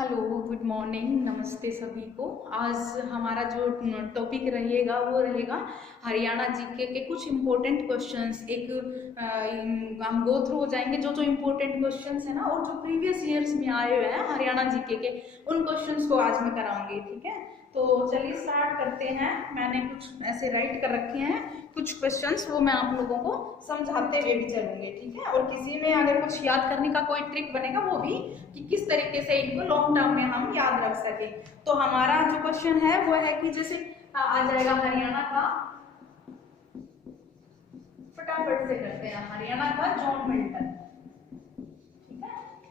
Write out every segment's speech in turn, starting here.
Hello, good morning, नमस्ते सभी को। आज हमारा जो टॉपिक रहेगा वो रहेगा हरियाणा जीके के कुछ इम्पोर्टेंट क्वेश्चंस। हम गो थ्रू हो जाएंगे जो जो इम्पोर्टेंट क्वेश्चंस है ना, और जो प्रीवियस ईयर्स में आए हुए हैं हरियाणा जीके के, उन क्वेश्चंस को आज मैं कराऊंगी। ठीक है, तो चलिए स्टार्ट करते हैं। मैंने कुछ ऐसे राइट कर रखे हैं कुछ क्वेश्चंस, वो मैं आप लोगों को समझाते हुए भी चलूंगी। ठीक है, और किसी में अगर कुछ याद करने का कोई ट्रिक बनेगा वो भी, कि किस तरीके से इनको लॉन्ग टर्म में हम याद रख सके। तो हमारा जो क्वेश्चन है वो है कि जैसे आ जाएगा हरियाणा का, फटाफट से करते हैं, हरियाणा का जॉन मिल्टन। ठीक है,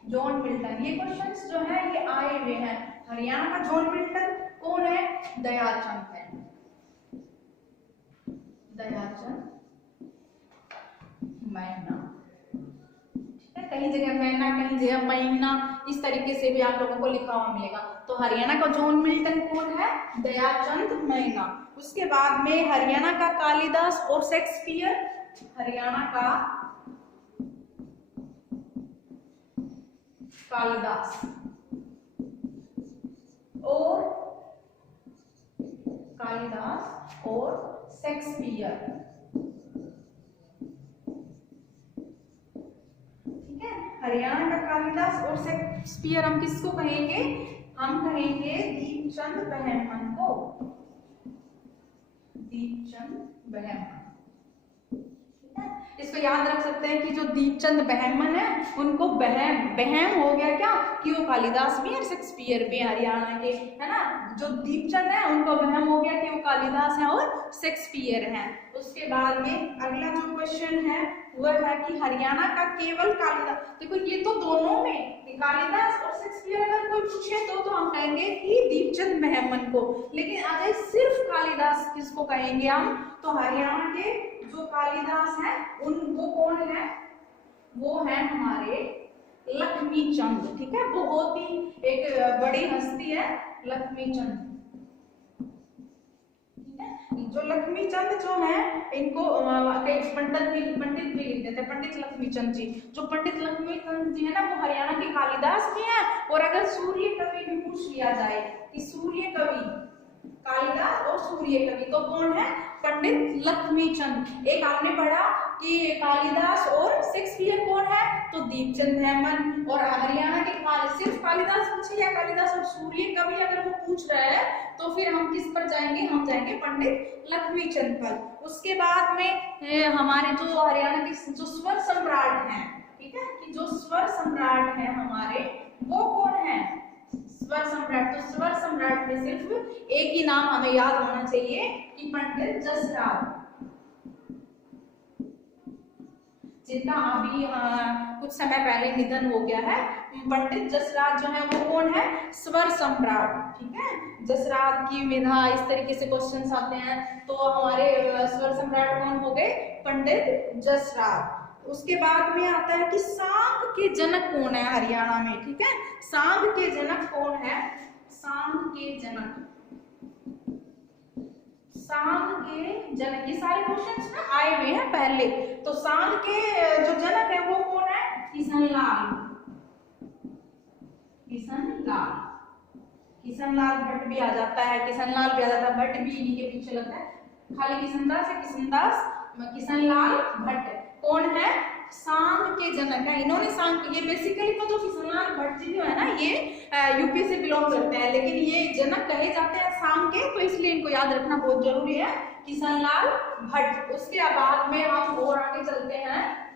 जॉन मिल्टन, ये क्वेश्चंस जो है ये आए हुए हैं। हरियाणा का जॉन मिल्टन कौन है? दयाचंद है, दयाचंद मैना। कहीं जगह मैना, कहीं जगह मैना, इस तरीके से भी आप लोगों को लिखा हुआ मिलेगा। तो हरियाणा का जॉन मिल्टन कौन है? दयाचंद मैना। उसके बाद में हरियाणा का कालिदास और शेक्सपियर, हरियाणा का कालिदास और शेक्सपियर। हरियाणा का कालिदास और शेक्सपियर हम किसको कहेंगे? हम कहेंगे दीपचंद बहमन को, दीपचंद बहमन। इसको याद रख सकते हैं कि जो दीपचंद बहमन है उनको बहम हो गया क्या, कि वो कालिदास भी है, शेक्सपियर भी हरियाणा के, है ना। जो दीपचंद है उनको बहम हो गया कि वो कालिदास है और शेक्सपियर हैं। उसके बाद में अगला जो क्वेश्चन है वह है कि हरियाणा का केवल कालिदास। देखो ये तो दोनों में कालिदास और शेक्सपियर अगर कोई पूछे तो हम कहेंगे कि दीपचंद बहमन को, लेकिन अगर सिर्फ कालिदास किसको कहेंगे हम? तो हरियाणा के जो कालिदास हैं उन वो कौन है? वो है हमारे लक्ष्मीचंद। ठीक है, वो बहुत ही एक बड़ी हस्ती है लक्ष्मीचंद। जो लक्ष्मीचंद जो है इनको पंडित भी लिख देते हैं, पंडित लक्ष्मीचंद जी। जो पंडित लक्ष्मीचंद जी है ना, वो हरियाणा के कालिदास भी हैं। और अगर सूर्य कवि भी पूछ लिया जाए कि सूर्य कवि, कालिदास और सूर्य कवि, तो कौन है? पंडित लक्ष्मीचंद। एक आपने पढ़ा कि कालिदास और शेक्सपियर कौन है? तो दीपचंद बहमन। और हरियाणा के सिर्फ कालिदास पूछे या कालिदास और सूर्य कवि अगर वो पूछ रहा है तो फिर हम किस पर जाएंगे? हम जाएंगे पंडित लक्ष्मीचंद पर। उसके बाद में हमारे जो हरियाणा के जो स्वर सम्राट हैं, ठीक है, कि जो स्वर सम्राट हैं हमारे, वो कौन है? स्वर सम्राट। तो स्वर सम्राट में सिर्फ एक ही नाम हमें याद होना चाहिए कि पंडित जसराज, जिनका अभी कुछ समय पहले निधन हो गया है। पंडित जसराज जो है वो कौन है? स्वर सम्राट। ठीक है, जसराज की विधा, इस तरीके से क्वेश्चंस आते हैं। तो हमारे स्वर सम्राट कौन हो गए? पंडित जसराज। उसके बाद में आता है कि सांग के जनक कौन है हरियाणा में? ठीक है, सांग के जनक कौन है? सांग के जनक, सांग के जनक, ये सारे क्वेश्चंस ना आए हुए हैं पहले। तो सांग के जो जनक है वो कौन है? किशनलाल, किशनलाल, किशनलाल भट्ट भी आ जाता है, किशनलाल भी आ जाता है, भट्ट भी इन्हीं के पीछे लगता है। खाली किशनदास है, किशनलाल भट्ट कौन है? सांग के जनक है। इन्होंने सांग, ये बेसिकली तो जो किशनलाल भट्ट जी जो है ना, ये यूपी से बिलोंग करते हैं, लेकिन ये जनक कहे जाते हैं सांग के, तो इसलिए इनको याद रखना बहुत जरूरी है, किशनलाल भट्ट। उसके बाद में हम और आगे चलते हैं।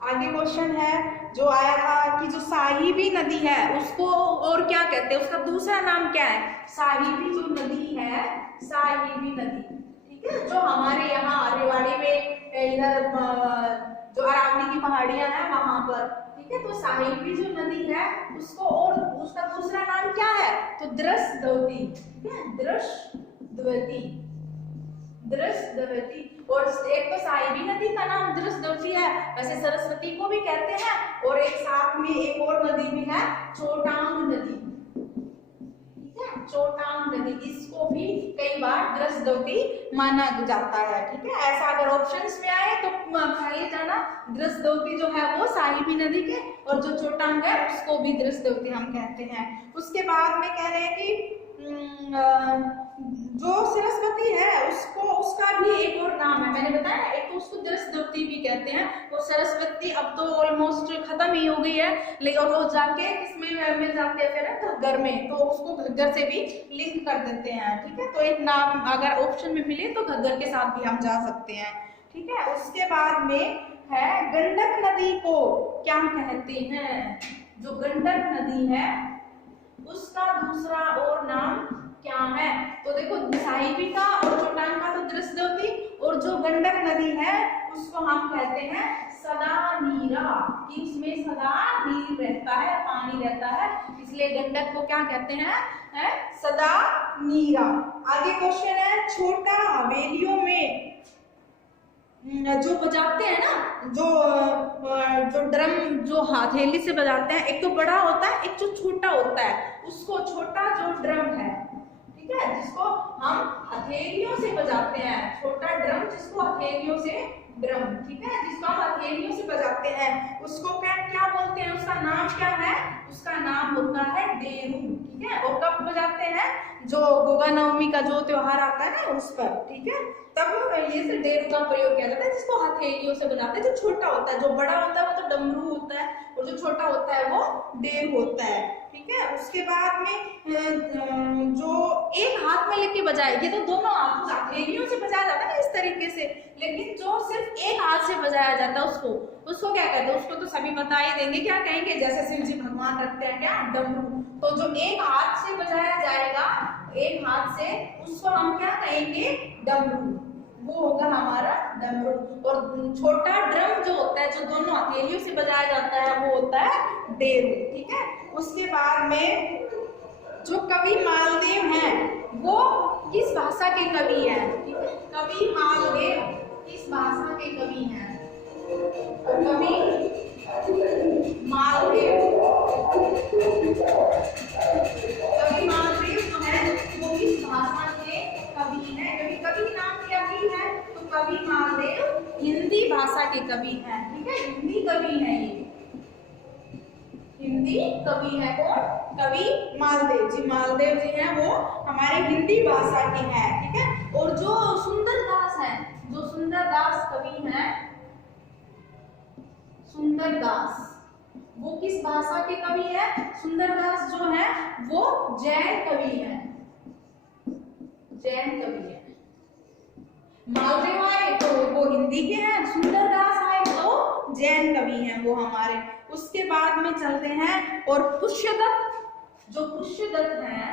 आगे क्वेश्चन है जो आया था कि जो साहिबी नदी है उसको और क्या कहते हैं? उसका दूसरा नाम क्या है? साहिबी जो नदी है, साहिबी नदी। ठीक है, जो हमारे यहाँ रेवाड़ी में इधर जो अरावली की पहाड़ियां हैं वहां पर। ठीक है, तो साहिबी जो नदी है उसको, और उसका दूसरा नाम क्या है? तो दृशद्वती। ठीक है, दृशद्वती, दृशद्वती। और एक तो साहिबी नदी का नाम दृशद्वती है, वैसे सरस्वती को भी कहते हैं, और एक साथ में एक और नदी भी है, छोटांग नदी। ठीक है, चोटांग नदी, इसको भी कई बार दृष्टद्योति माना जाता है। ठीक है, ऐसा अगर ऑप्शंस में आए तो पहले जाना दृष्टद्योति जो है वो साहिबी नदी के, और जो चोटांग है उसको भी दृष्टद्योति हम कहते हैं। उसके बाद में कह रहे हैं कि जो सरस्वती है उसको, उसका भी एक और नाम है, मैंने बताया ना, एक तो उसको दृष्टद्योति भी कहते हैं, और सरस्वती अब तो ऑलमोस्ट खत्म ही हो गई है, लेकिन वो जाके किसमें मिल जाते हैं फिर घग्गर में, तो उसको घग्गर से भी लिंक कर देते हैं। ठीक है, तो एक नाम अगर ऑप्शन में मिले तो घग्गर के साथ भी हम जा सकते हैं। ठीक है, उसके बाद में है गंडक नदी को क्या कहते हैं? जो गंडक नदी है उसका दूसरा और नाम क्या है? तो देखो, साहिबी का और चोटांग का तो दृष्टद्योति, और जो गंडक नदी है उसको हम कहते हैं सदा नीरा, कि उसमें सदा नीर रहता है, पानी रहता है, इसलिए गंडक को क्या कहते हैं? सदा नीरा। आगे क्वेश्चन है, छोटा हवेलियों में जो बजाते हैं ना, जो ड्रम जो हथेली से बजाते हैं, एक तो बड़ा होता है, एक जो छोटा होता है, उसको छोटा जो ड्रम है, ठीक है, जिसको हम हथेलियों से बजाते हैं, छोटा ड्रम जिसको हथेलियों से ड्रम, ठीक है, जिसको हम हथेलियों से बजाते हैं, उसको क्या बोलते हैं? उसका नाम क्या है? उसका नाम होता है डेरू। ठीक है, और कब बजाते हैं? जो गोगा नवमी का जो त्योहार आता है ना उस पर, ठीक है, तब ये से डेरू का प्रयोग किया जाता है, जिसको हथेलियों से बजाते हैं। जो छोटा होता है, जो बड़ा होता है वो तो डमरू होता है, और जो छोटा होता है वो डेरू होता है। ठीक है, उसके बाद में जो एक हाथ में लेके बजाए, ये तो दोनों हाथ हथेलियों से बजाया जाता है ना इस तरीके से, लेकिन जो सिर्फ एक हाथ से बजाया जाता है उसको क्या कहते हैं? उसको तो सभी बता ही देंगे, क्या कहेंगे? जैसे शिव जी भगवान रखते हैं क्या, डमरू। तो जो एक हाथ से बजाया जाएगा, एक हाथ से, उसको हम क्या कहेंगे? डमरू, वो होगा हमारा डमरू। और छोटा ड्रम जो होता है, जो दोनों हथेलियों से बजाया जाता है, वो होता है डेरू। ठीक है, उसके बाद में जो कवि मालदेव हैं वो किस भाषा के कवि हैं? कवि मालदेव किस भाषा के कवि हैं? कवि मालदेव, कवि मालदेव जो है वो किस भाषा के कवि हैं? कवि नाम क्या ही है? तो कवि मालदेव हिंदी भाषा के कवि हैं। ठीक है, हिंदी कवि है, ये हिंदी कवि है। कौन? कवि मालदेव जी। मालदेव जी हैं वो हमारे हिंदी भाषा के हैं। ठीक है, और जो सुंदरदास है, जो सुंदरदास कवि हैं, सुंदरदास वो किस भाषा के कवि है? सुंदरदास जो है वो जैन कवि है, जैन कवि है। मालदेव आए तो वो हिंदी के हैं, सुंदरदास आए तो जैन कवि हैं वो हमारे। उसके बाद में चलते हैं, और पुष्यदत्त, जो पुष्यदत्त हैं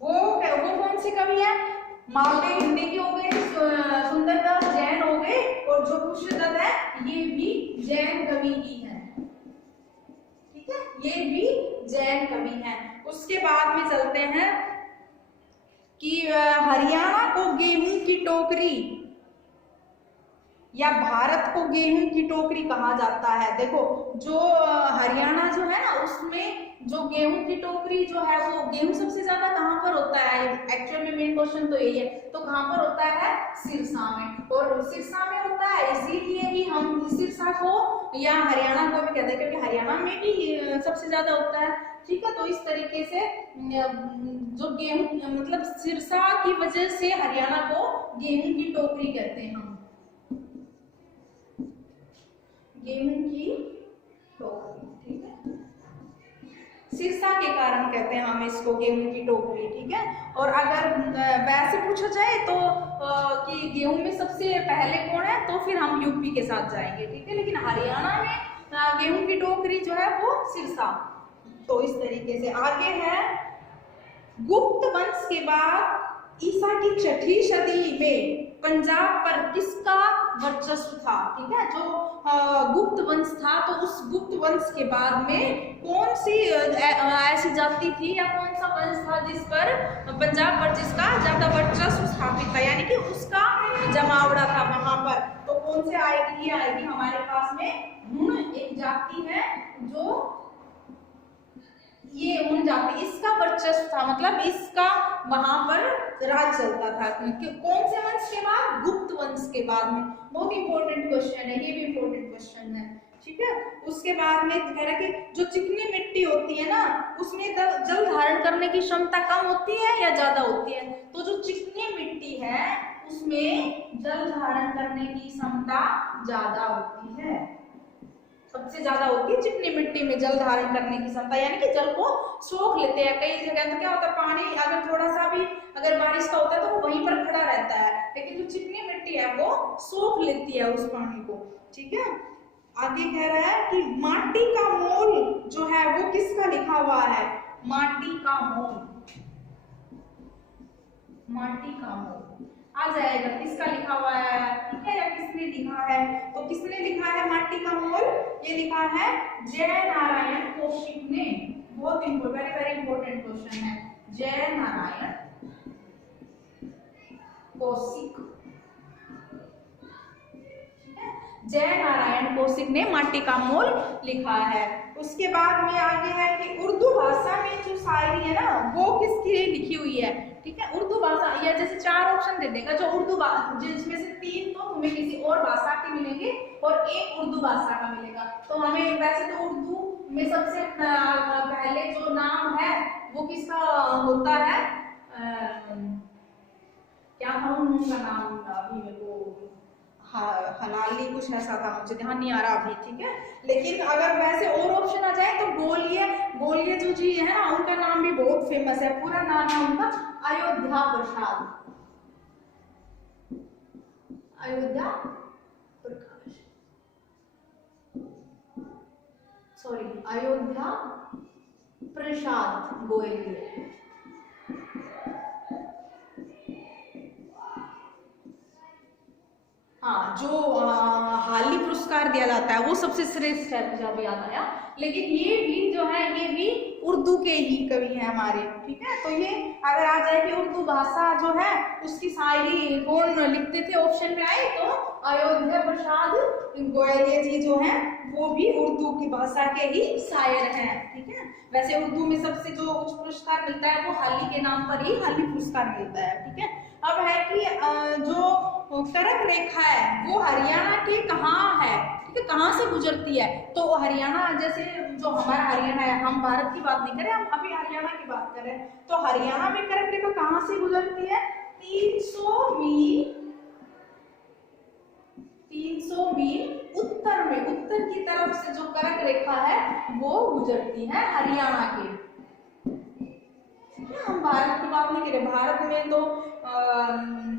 वो कौन से कवि है? मालदेव हिंदी के हो गए, सुंदरदास जैन हो गए, और जो पुष्यदत्त है ये भी जैन कवि ही है। ठीक है, ये भी जैन कवि हैं। उसके बाद में चलते हैं कि हरियाणा को गेहूं की टोकरी या भारत को गेहूं की टोकरी कहा जाता है। देखो, जो हरियाणा जो है ना, उसमें जो गेहूं की टोकरी जो है, वो गेहूं सबसे ज्यादा कहाँ पर होता है? एक्चुअल में मेन क्वेश्चन तो यही है। तो कहाँ पर होता है? सिरसा में। और सिरसा में होता है, इसीलिए ही हम सिरसा को या हरियाणा को भी कहते हैं, क्योंकि हरियाणा में भी सबसे ज्यादा होता है। ठीक है, तो इस तरीके से जो गेहूं, मतलब सिरसा की वजह से हरियाणा को गेहूं की टोकरी कहते हैं हम, गेहूं की टोकरी। ठीक है, सिरसा के कारण कहते हैं हम इसको गेहूं की टोकरी। ठीक है, और अगर वैसे पूछा जाए तो कि गेहूं में सबसे पहले कौन है, तो फिर हम यूपी के साथ जाएंगे। ठीक है, लेकिन हरियाणा में गेहूं की टोकरी जो है वो सिरसा। तो इस तरीके से आगे है, गुप्त वंश के बाद ईसा की 6ठी सदी में पंजाब पर किसका वर्चस्व था? ठीक है, जो गुप्त वंश था, तो उस गुप्त वंश के बाद में कौन सी ऐसी जाति थी या कौन सा वंश था जिस पर पंजाब पर जिसका ज्यादा वर्चस्व स्थापित था, यानी कि उसका जमावड़ा था वहां पर? तो कौन से आएगी? ये आएगी हमारे पास में हुण, एक जाति है जो जाति, इसका वर्चस्व था, मतलब इसका वहां पर राज चलता था। कौन से वंश के बाद? गुप्त वंश के बाद में। बहुत इंपॉर्टेंट क्वेश्चन है, ये भी इंपॉर्टेंट क्वेश्चन है, ठीक है। उसके बाद में कह रहा है कि जो चिकनी मिट्टी होती है ना, उसमें जल धारण करने की क्षमता कम होती है या ज्यादा होती है? तो जो चिकनी मिट्टी है उसमें जल धारण करने की क्षमता ज्यादा होती है, सबसे ज्यादा होती है चिकनी मिट्टी में जल धारण करने की क्षमता, यानी कि जल को सोख लेते हैं। कई जगह तो क्या होता है, पानी अगर थोड़ा सा भी अगर बारिश का होता है तो वो वहीं पर खड़ा रहता है, लेकिन जो चिकनी मिट्टी है वो सोख लेती है उस पानी को, ठीक है। आगे कह रहा है कि माटी का मोल जो है वो किसका लिखा हुआ है? माटी का मोल, माटी का मोल आ जाएगा, किसका लिखा हुआ है, ठीक है, या किसने लिखा है? तो किसने लिखा है माटी का मोल? ये लिखा है जय नारायण कौशिक ने। बहुत वेरी वेरी इंपॉर्टेंट क्वेश्चन है, जय नारायण कौशिक, जय नारायण कौशिक ने माटी का मोल लिखा है। उसके बाद में आगे है कि उर्दू भाषा में जो शायरी है ना वो किसकी लिखी हुई है, ठीक है। उर्दू भाषा, या जैसे 4 ऑप्शन दे देगा, जो उर्दू जिसमें से 3 तो तुम्हें किसी और भाषा के मिलेंगे और 1 उर्दू भाषा का मिलेगा। तो हमें वैसे तो उर्दू में सबसे पहले जो नाम है वो किसका होता है, क्या था उनका नाम, अभी मेरे को हलाली कुछ ऐसा था, मुझे ध्यान नहीं आ रहा अभी, ठीक है। लेकिन अगर वैसे और ऑप्शन आ जाए तो गोलिये जो जी है ना, उनका नाम भी बहुत फेमस है, पूरा नाम है उनका अयोध्या प्रसाद, अयोध्या प्रकाश, सॉरी अयोध्या प्रसाद गोयलिये। हाँ, जो हाली पुरस्कार दिया जाता है वो सबसे श्रेष्ठ है, जब याद आया। लेकिन ये भी जो है ये भी उर्दू के ही कवि हैं हमारे, ठीक है। तो ये अगर आ जाए कि उर्दू भाषा जो है उसकी शायरी कौन लिखते थे, ऑप्शन में आए तो अयोध्या प्रसाद गोयलिये जी जो हैं वो भी उर्दू की भाषा के ही शायर हैं, ठीक है। वैसे उर्दू में सबसे जो उच्च पुरस्कार मिलता है वो हाली के नाम पर ही हाली पुरस्कार मिलता है, ठीक है। अब है कि जो कर्क रेखा है वो हरियाणा के कहाँ है, ठीक है, कहाँ से गुजरती है? तो हरियाणा, जैसे जो हमारा हरियाणा है, हम भारत की बात नहीं करें, हम अभी हरियाणा की बात करें, तो हरियाणा में कर्क रेखा कहाँ से गुजरती है? 300 मील उत्तर में, उत्तर की तरफ से जो कर्क रेखा है वो गुजरती है हरियाणा के। हम भारत की बात नहीं करें, भारत में तो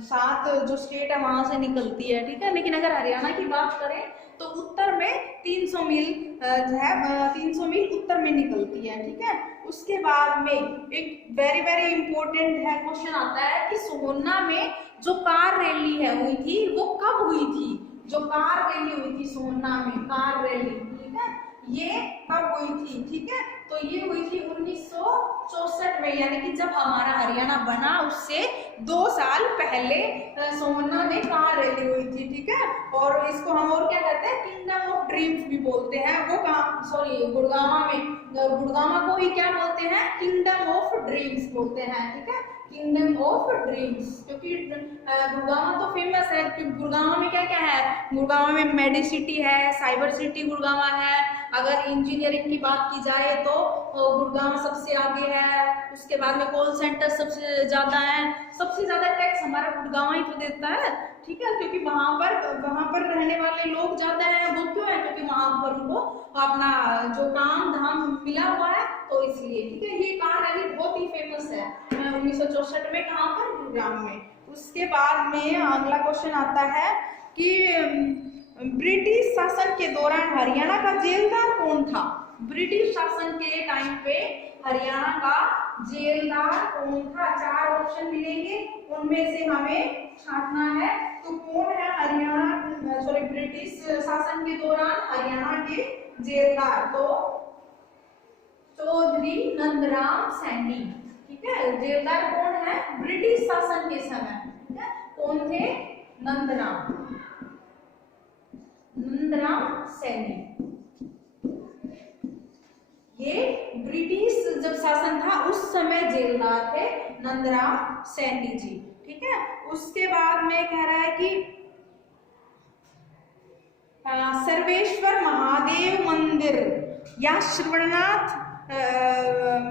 7 जो स्टेट है वहां से निकलती है, ठीक है। लेकिन अगर हरियाणा की बात करें तो उत्तर में 300 मील जो है 300 मील उत्तर में निकलती है, ठीक है। उसके बाद में एक वेरी वेरी इंपॉर्टेंट है क्वेश्चन आता है कि सोहना में जो कार रैली है हुई थी वो कब हुई थी? जो कार रैली हुई थी सोहना में, कार रैली, ठीक है, ये कब हुई थी, ठीक है। तो ये हुई थी 1964 में, यानी कि जब हमारा हरियाणा बना उससे 2 साल पहले सोहना में कार रैली हुई थी, ठीक है। और इसको हम और क्या कहते हैं, किंगडम ऑफ ड्रीम्स भी बोलते हैं। वो कहाँ, सॉरी गुड़गामा में, गुड़गामा को ही क्या बोलते हैं, किंगडम ऑफ ड्रीम्स बोलते हैं, ठीक है, किंगडम ऑफ ड्रीम्स। क्योंकि गुड़गामा तो फेमस है, क्योंकि गुड़गामा में क्या क्या है, गुड़गामा में मेडिसिटी है, साइबर सिटी गुड़गामा है, अगर इंजीनियरिंग की बात की जाए तो गुड़गांव सबसे आगे है, उसके बाद में कॉल सेंटर सबसे ज्यादा है, सबसे ज्यादा टैक्स हमारा गुड़गांव ही तो देता है, ठीक है। क्योंकि वहां पर रहने वाले लोग ज्यादा हैं, वो क्यों है, क्योंकि वहां पर उनको अपना जो काम धाम मिला हुआ है, तो इसलिए, ठीक है। ये कार रैली बहुत ही फेमस है 1964 में, कहाँ पर, गुड़गांव में। उसके बाद में अगला क्वेश्चन आता है कि ब्रिटिश शासन के दौरान हरियाणा का जेलदार कौन था? ब्रिटिश शासन के टाइम पे हरियाणा का जेलदार कौन था? 4 ऑप्शन मिलेंगे, उनमें से हमें छांटना है। तो कौन है हरियाणा, सॉरी, ब्रिटिश शासन के दौरान हरियाणा के जेलदार? तो चौधरी नंदराम सैनी, ठीक है। जेलदार कौन है ब्रिटिश शासन के समय, ठीक है, कौन थे? नंदराम सैनी। ये ब्रिटिश जब शासन था समय जेलदार थे नंदराम सैनी जी। ठीक है, उसके बाद में कह रहा है कि सर्वेश्वर महादेव मंदिर या श्रवणनाथ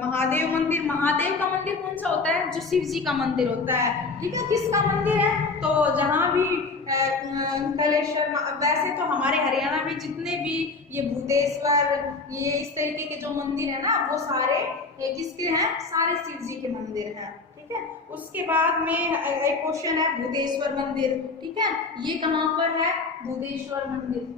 महादेव मंदिर, महादेव का मंदिर कौन सा होता है? जो शिव जी का मंदिर होता है। ठीक है, किसका मंदिर है? तो जहाँ भी कलेश्वर, वैसे तो हमारे हरियाणा में जितने भी ये भूतेश्वर, ये इस तरीके के जो मंदिर है ना, वो सारे किसके हैं? सारे शिव जी के मंदिर हैं। ठीक है, उसके बाद में एक क्वेश्चन है भूतेश्वर मंदिर। ठीक है, ये कहाँ पर है? भूतेश्वर मंदिर,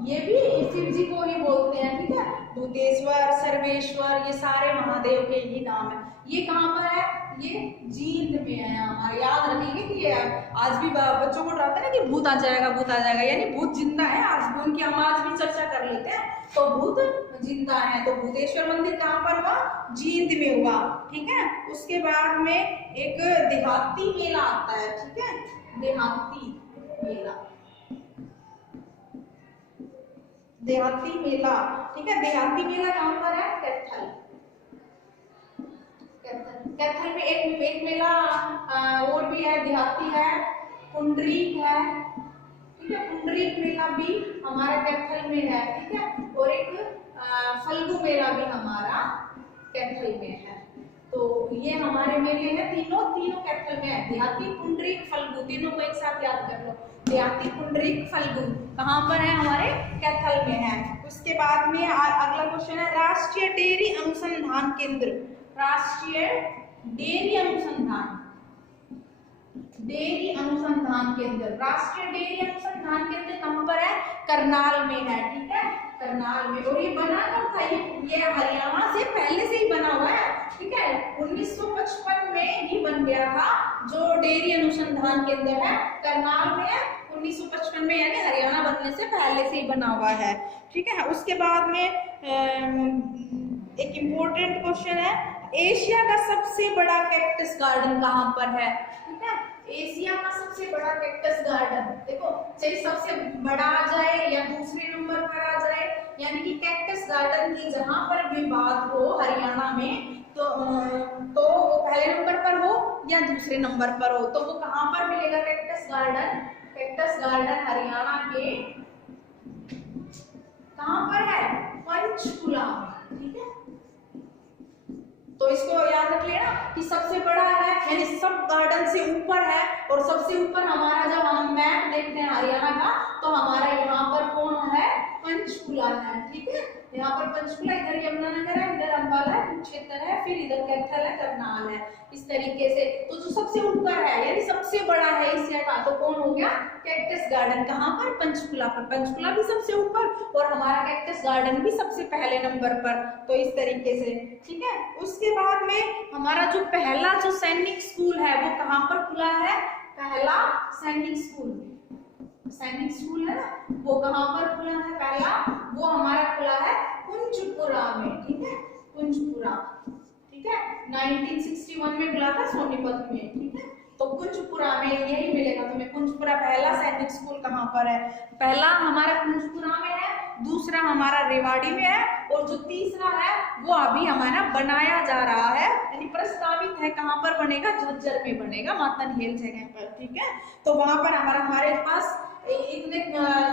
ये भी शिव जी को ही बोलते हैं। ठीक है, भूतेश्वर, सर्वेश्वर, ये सारे महादेव के ही नाम है। ये कहाँ पर है? ये जींद में है हमारे। याद रखेंगे कि ये आज भी बच्चों को डराते हैं ना कि भूत आ जाएगा, भूत आ जाएगा, यानी भूत जिंदा है। आज भी उनकी हम आज भी चर्चा कर लेते हैं। तो भूत जिंदा है। तो भूतेश्वर मंदिर कहाँ पर हुआ? जींद में हुआ। ठीक है, उसके बाद में एक देहाती मेला आता है। ठीक है, देहाती मेला, देहाती मेला। ठीक है, देहाती मेला कहाँ पर है? कैथल। कैथल में एक मेला और भी है, देहाती है, पुंडरीक है। ठीक है, पुंडरीक मेला भी हमारा कैथल में है। ठीक है, और एक फल्गु मेला भी हमारा कैथल में है। तो ये हमारे मेले हैं, तीनों कैथल में है। देहाती, पुंडरीक, फल्गु, तीनों को एक साथ याद कर लो। देहाती, पुंडरीक, फल्गु कहाँ पर है? हमारे कैथल में है। उसके बाद में अगला क्वेश्चन है राष्ट्रीय डेयरी अनुसंधान केंद्र। राष्ट्रीय डेयरी अनुसंधान, डेयरी अनुसंधान केंद्र, राष्ट्रीय डेयरी अनुसंधान केंद्र कहाँ पर है? करनाल में है। ठीक है, करनाल में। और ये बना कब था? ये हरियाणा से पहले से ही बना हुआ है। ठीक है, 1955 में ही बन गया था जो डेयरी अनुसंधान केंद्र है, करनाल में है। 1955 में, यानी हरियाणा बनने से पहले से ही बना हुआ है। ठीक है, उसके बाद में एक इम्पोर्टेंट क्वेश्चन है, एशिया का सबसे बड़ा कैक्टस गार्डन कहाँ पर है? ठीक है, एशिया का सबसे बड़ा कैक्टस गार्डन, देखो चाहे सबसे बड़ा आ जाए या दूसरे नंबर पर आ जाए, यानी कि कैक्टस गार्डन की जहां पर भी बात हो हरियाणा में, तो वो पहले नंबर पर हो या दूसरे नंबर पर हो, तो वो कहाँ पर मिलेगा? Cactus garden, cactus garden Haryana के कहाँ पर है? पंचकुला। ठीक है, तो इसको याद रख लेना कि सबसे बड़ा है, यानी सब गार्डन से ऊपर है। और सबसे ऊपर हमारा जब हम मैप देखते हैं हरियाणा का, तो हमारा यहाँ पर कौन है? पंचकुला है। ठीक है, यहाँ पर पंचकुला, इधर यमुनानगर है, इधर अंबाला क्षेत्र है, फिर इधर कैथल है, करनाल है, इस तरीके से। तो जो सबसे ऊपर है यानी सबसे बड़ा है एशिया का, तो कौन हो गया? Cactus garden. कहाँ पर? पंचकुला पर। पंचकुला भी सबसे ऊपर और हमारा कैक्टस गार्डन भी सबसे पहले नंबर पर। तो इस तरीके से। ठीक है, उसके बाद में हमारा जो पहला जो सैनिक स्कूल है वो कहाँ पर खुला है? पहला सैनिक स्कूल, सैनिक स्कूल है ना, वो कहाँ पर खुला है? पहला वो हमारा खुला है कुंजपुरा में। ठीक है, कुंजपुरा। ठीक है, 1961 में खुला था सोनीपत में। ठीक है, तो कुंजपुरा में यही मिलेगा तुम्हें। कुंजपुरा पहला सैनिक स्कूल कहाँ पर है? पहला हमारा कुंजपुरा में है, दूसरा हमारा रेवाड़ी में है, और जो तीसरा है वो अभी हमारा बनाया जा रहा है, यानी प्रस्तावित है। कहाँ पर बनेगा? झज्जर में बनेगा, माता ढेल जगह पर। ठीक है, तो वहां पर हमारे पास इतने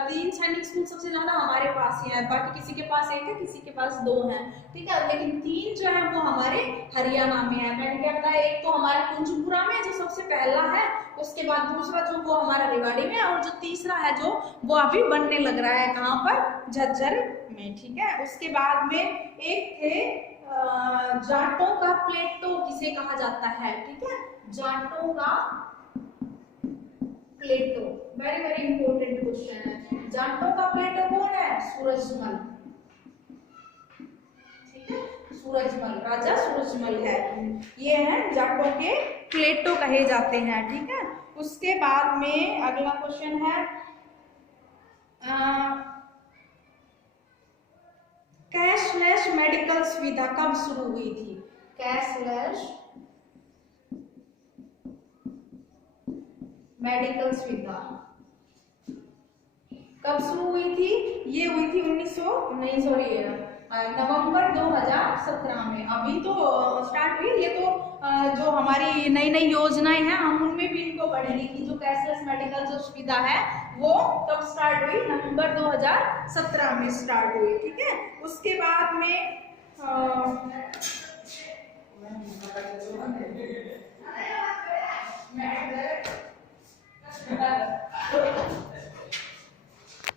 3 सैनिक स्कूल सबसे ज्यादा हमारे पास ही है, बाकी किसी के पास 1 है, किसी के पास 2 है। ठीक है, लेकिन 3 जो है वो हमारे हरियाणा में है। मैंने क्या बताया? एक तो हमारा कुंजपुरा में जो सबसे पहला है, उसके बाद दूसरा जो वो हमारा रेवाड़ी में, और जो तीसरा है जो वो अभी बनने लग रहा है, कहाँ पर? झज्जर में। ठीक है, उसके बाद में एक थे जाटों का प्लेटो किसे कहा जाता है? ठीक है, जाटों का प्लेटो, वेरी वेरी इंपॉर्टेंट क्वेश्चन है। जाटों का प्लेटो कौन है? सूरजमल। ठीक है, सूरजमल, राजा सूरजमल है, ये है जाटों के प्लेटो कहे जाते हैं। ठीक है, उसके बाद में अगला क्वेश्चन है कैशलेस मेडिकल सुविधा कब शुरू हुई थी? कैशलेस मेडिकल सुविधा कब शुरू हुई थी? ये हुई थी नवंबर 2017 में अभी तो स्टार्ट हुई। ये तो जो हमारी नई नई योजनाएं हैं हम उनमें भी इनको बढ़ेगी कि जो कैशलेस मेडिकल जो सुविधा है वो कब स्टार्ट हुई, नवंबर 2017 में स्टार्ट हुई। ठीक है, उसके बाद में